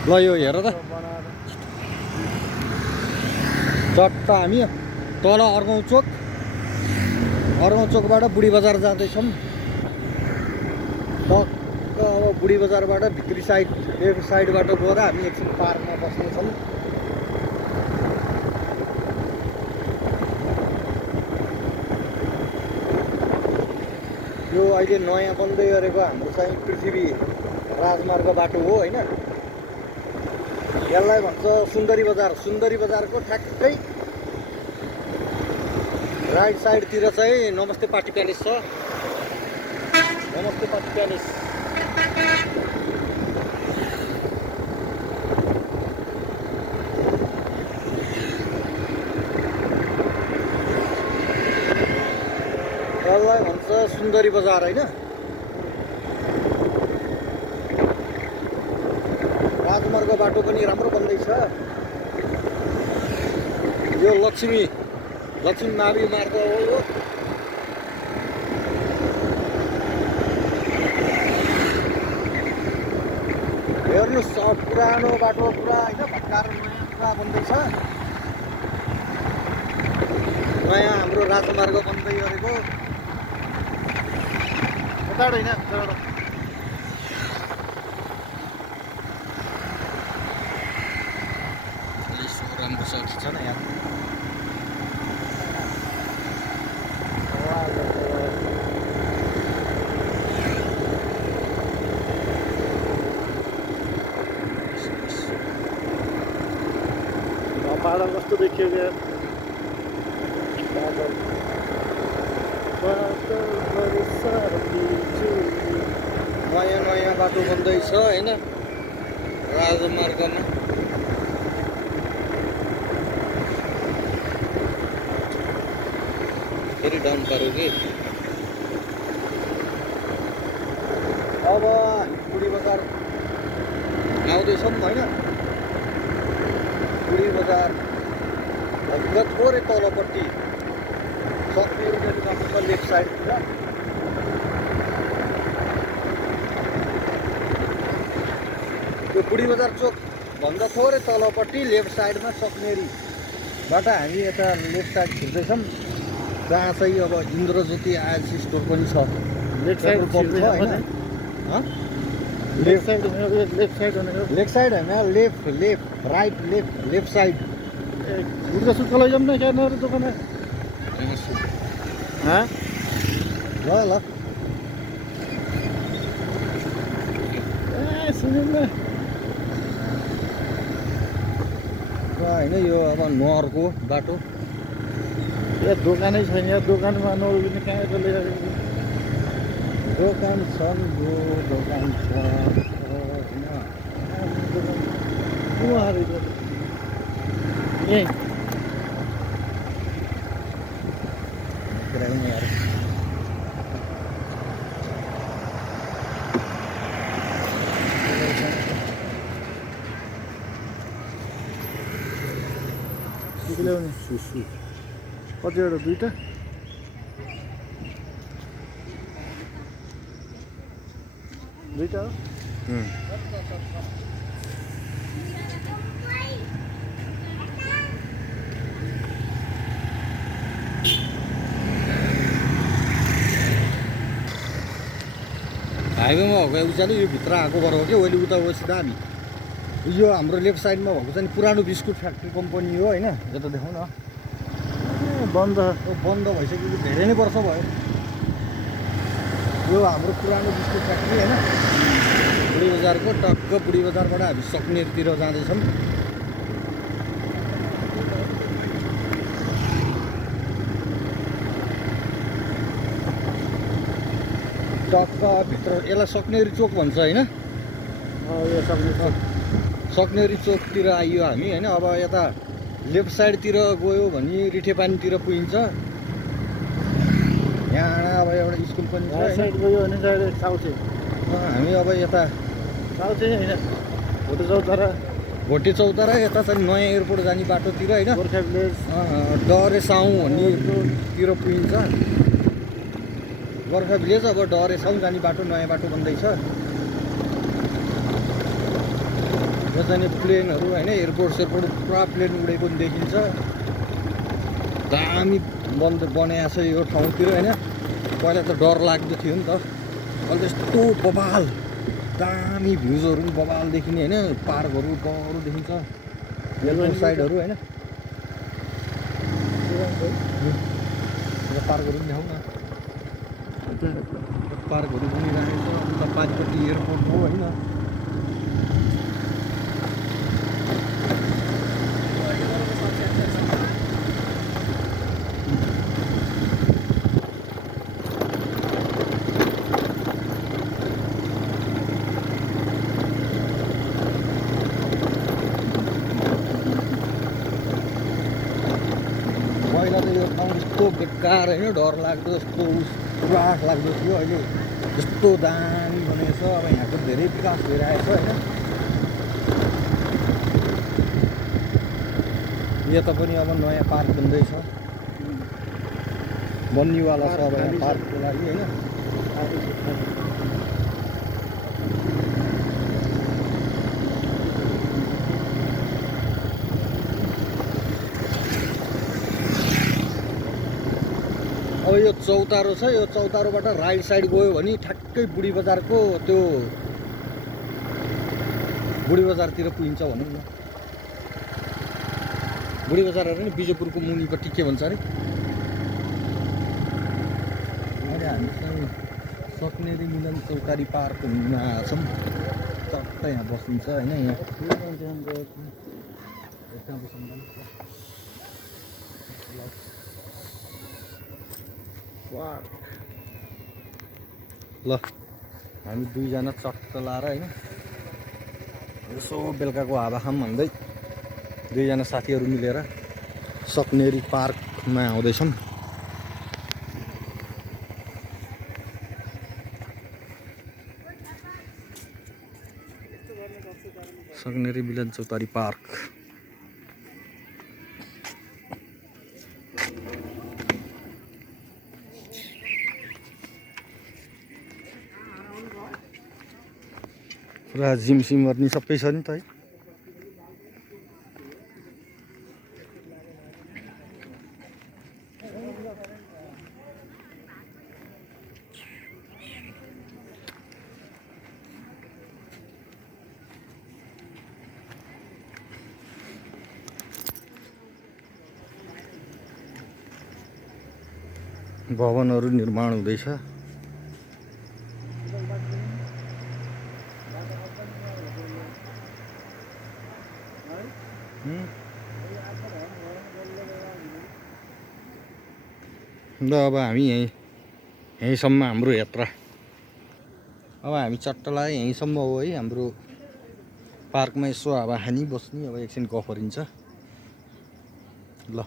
ल यो हेर त चट्ट हामी तल अर्गाउँ चोकबाट बुढी बजार जाँदैछौँ। टक्क अब बुढी बजारबाट भित्री साइड लेफ्ट साइडबाट गएर हामी एकछिन पार्कमा बस्नेछौँ। यो अहिले नयाँ बन्दै गरेको हाम्रो चाहिँ पृथ्वी राजमार्ग बाटो हो होइन। यसलाई भन्छ सुन्दरी बजार। सुन्दरी बजारको ठ्याक्कै राइट साइडतिर चाहिँ नमस्ते पार्टी प्यालेस छ। नमस्ते पार्टी प्यालेस। यसलाई भन्छ सुन्दरी बजार होइन। राजमार्ग बाटो पनि राम्रो बन्दैछ। यो लक्ष्मी मावि मार्ग हो यो। हेर्नुहोस् पुरानो बाटो पुरा होइन भत्काएर नयाँ पुरा बन्दैछ। नयाँ हाम्रो राजमार्ग बन्दै गरेको उताबाट होइन उताबाट। राम्रो छ न यहाँ। बादल कस्तो देखियो यार। नयाँ बाटो बन्दैछ होइन राजमार्गमा। फेरि डाउन पार्यो कि। अब बुढी बजार आउँदैछौँ होइन। बुढी बजार भन्दा थोरै तलपट्टि सक्ने बाटो छ लेफ्ट साइडतिर। यो बुढी बजार चोक भन्दा थोरै तलपट्टि लेफ्ट साइडमा सक्नेरीबाट हामी यता लेफ्ट साइड छिर्दैछौँ। जहाँ चाहिँ अब इन्द्रज्योति आइएलसी स्टोर पनि छ। लेफ्ट साइड छ होइन। लेफ्ट साइड लेफ्ट साइड होइन लेफ्ट साइड। गुड्का सुक्का लैजाउँ न क्या नर दोकान। ल सुन्यौँ न होइन। यो अब नहरको बाटो। यहाँ दोकानै छैन। यहाँ दोकानमा नउभिने कहाँ कसले दोकान छन् यो दोकान छ होइन। यहीँ पुऱ्याउने यार। ल्याउने सुसु कतिवटा दुईवटा हो। हाइवेमा भएको उचाले यो भित्र आएको बर हो कि अहिले उता सिधा हामी। यो हाम्रो लेफ्ट साइडमा भएको चाहिँ पुरानो बिस्कुट फ्याक्ट्री कम्पनी हो होइन। यो त देखाउँ न बन्द भइसक्यो धेरै नै वर्ष भयो। यो हाम्रो पुरानो बिस्कुट फ्याक्ट्री होइन। बुढी बजारको टक्क बुढी बजारबाट हामी सक्नेरतिर जाँदैछौँ। टक्क भित्र यसलाई सक्नेरी चोक भन्छ होइन। यो सक्ने सक्नेरी चोकतिर आइयो हामी होइन। अब यता लेफ्ट साइडतिर गयो भने रिठेपानीतिर पुगिन्छ। यहाँ अब एउटा स्कुल पनि छ। साइड गयो भने साउथे हामी अब यता साउथे होइन भोटे चौतारा यता चाहिँ नयाँ एयरपोर्ट जाने बाटोतिर होइन। गोर्खा भिलेज डरे साउँ भन्नेतिर पुगिन्छ। गोर्खा भिलेज अब डरे साउँ जाने बाटो नयाँ बाटो बन्दैछ। र यो चाहिँ नि प्लेनहरू होइन एयरपोर्ट सेयरपोर्ट पुरा प्लेन उडेको पनि देखिन्छ दामी बनाएको छ यो ठाउँतिर होइन पहिला त डर लाग्दो थियो नि त अहिले यस्तो बबाल दामी भ्युजहरू पनि बबाल देखिने होइन पार्कहरू बहरू देखिन्छ एयरपोर्ट साइडहरू होइन पार्कहरू पनि देखाउँ न पार्कहरू पनि राखेको छ उता पारिपट्टि एयरपोर्ट हो होइन पहिला त यो ठाउँ यस्तो बेकार होइन डर लाग्दो यस्तो उरास लाग्दो थियो अहिले यस्तो दामी बनेको छ अब यहाँको धेरै विकास भइरहेको छ होइन यता पनि अब नयाँ पार्क बन्दैछ बन्नेवाला छ अब यहाँ पार्कको लागि होइन अब यो चौतारो छ यो चौतारोबाट राइट साइड गयो भने ठ्याक्कै बुढी बजारको त्यो बुढी बजारतिर पुगिन्छ भनौँ न बुढी बजार अरे नि बिजयपुरको मुनिपट्टि के भन्छ अरे अहिले हामी चाहिँ सक्नेरी मिलन चौतारी पार्क घुम्न आएको छौँ चट्ट यहाँ बसिन्छ होइन यहाँ ल हामी दुईजना चट्ट लाएर होइन यसो बेलुकाको हावा खाम भन्दै दुईजना साथीहरू मिलेर सक्नेरी पार्कमा आउँदैछौँ सक्नेरी मिलन चौतारी पार्क पुरा जिम सिम गर्ने सबै छ नि त है भवनहरू निर्माण हुँदैछ ल अब हामी यहीँसम्म हाम्रो यात्रा अब हामी चट्टलाई यहीँसम्म हो है हाम्रो पार्कमा यसो हावा खानी बस्ने अब एकछिन गफ गरिन्छ ल